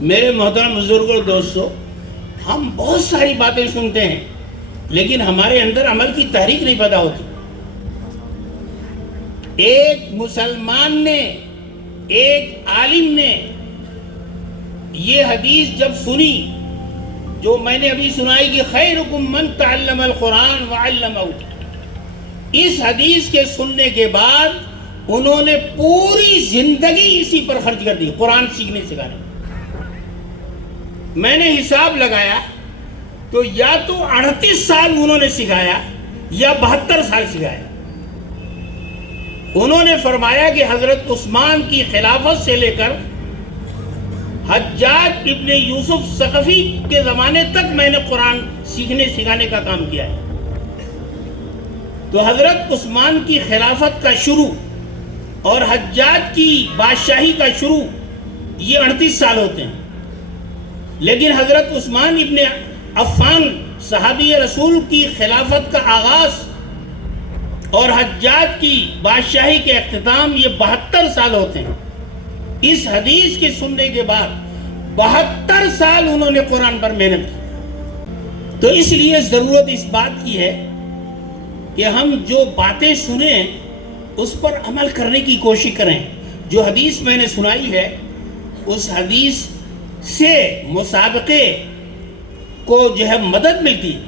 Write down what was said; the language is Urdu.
میرے محترم بزرگوں اور دوستوں، ہم بہت ساری باتیں سنتے ہیں لیکن ہمارے اندر عمل کی تحریک نہیں پیدا ہوتی۔ ایک مسلمان نے، ایک عالم نے یہ حدیث جب سنی جو میں نے ابھی سنائی کہ خیرکم من تعلم القرآن وعلمہ، اس حدیث کے سننے کے بعد انہوں نے پوری زندگی اسی پر خرچ کر دی، قرآن سیکھنے سکھانے۔ میں نے حساب لگایا تو یا تو 38 سال انہوں نے سکھایا یا 72 سال سکھایا۔ انہوں نے فرمایا کہ حضرت عثمان کی خلافت سے لے کر حجاج ابن یوسف ثقفی کے زمانے تک میں نے قرآن سیکھنے سکھانے کا کام کیا ہے۔ تو حضرت عثمان کی خلافت کا شروع اور حجاج کی بادشاہی کا شروع یہ 38 سال ہوتے ہیں، لیکن حضرت عثمان ابن عفان صحابی رسول کی خلافت کا آغاز اور حجاج کی بادشاہی کے اختتام یہ 72 سال ہوتے ہیں۔ اس حدیث کے سننے کے بعد 72 سال انہوں نے قرآن پر محنت کی۔ تو اس لیے ضرورت اس بات کی ہے کہ ہم جو باتیں سنیں اس پر عمل کرنے کی کوشش کریں۔ جو حدیث میں نے سنائی ہے اس حدیث سے مسابقے کو جو ہے مدد ملتی ہے۔